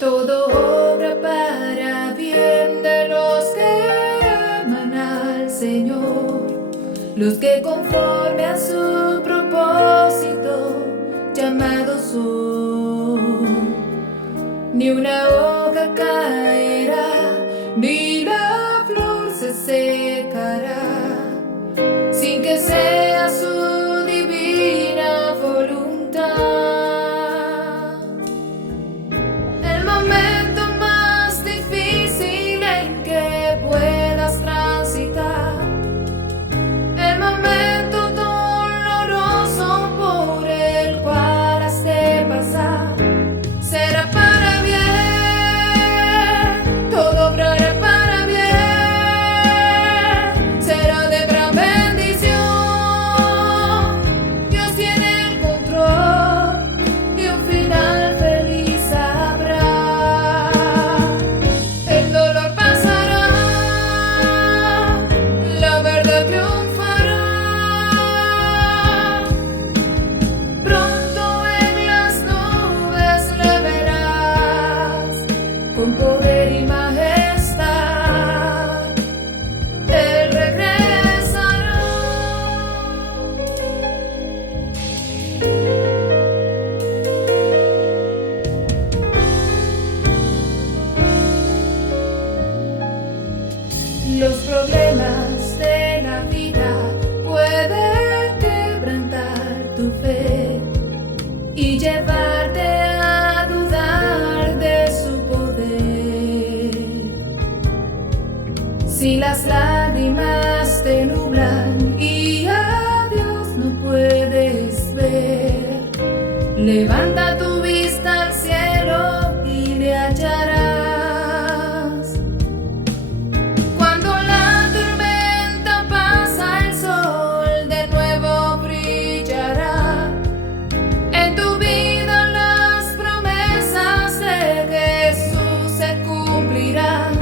Todo obra para bien de los que aman al Señor, los que conforme a su propósito llamados son. Ni una hoja caerá, ni la flor se secará, sin que sea su divina voluntad. El momento más difícil en que puedas transitar, el momento doloroso por el cual has de pasar, será para bien, todo obrará para bien, será de gran bendición. Dios tiene el control y un final feliz habrá. El dolor pasará, la verdad triunfará. Pronto en las nubes le verás, con poder y majestad, Él regresará. Los problemas de la vida pueden quebrantar tu fe y llevarte a dudar de su poder. Si las lágrimas te nublan y a Dios no puedes ver, levanta tu vista al cielo y le hallarás. Cuando la tormenta pasa, el sol de nuevo brillará. En tu vida las promesas de Jesús se cumplirán.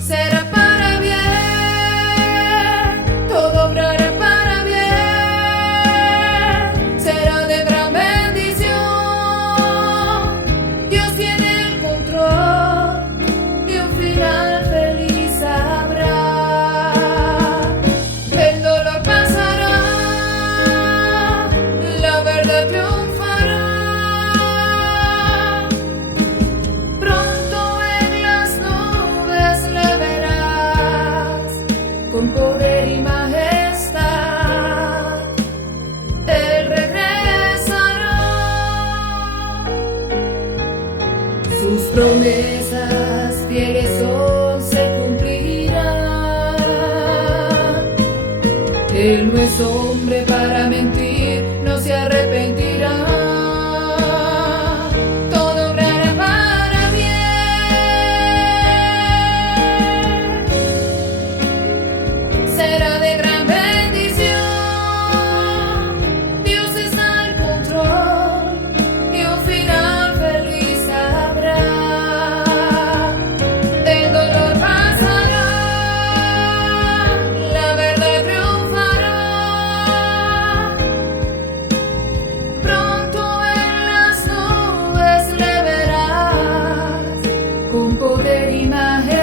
Será para bien, todo obrará para bien, será de gran bendición. Dios tiene el control y un final feliz habrá. El dolor pasará, la verdad triunfará. Pronto en las nubes le verás, con poder y majestad, Él regresará. Sus promesas fieles son, se cumplirán. Él no es hombre para mentir, no se arrepentirá. Todo obrará para bien, será de gran bendición. Dios está al control y un final feliz habrá. El dolor pasará, la verdad triunfará. Pronto en las nubes le verás, con poder y majestad.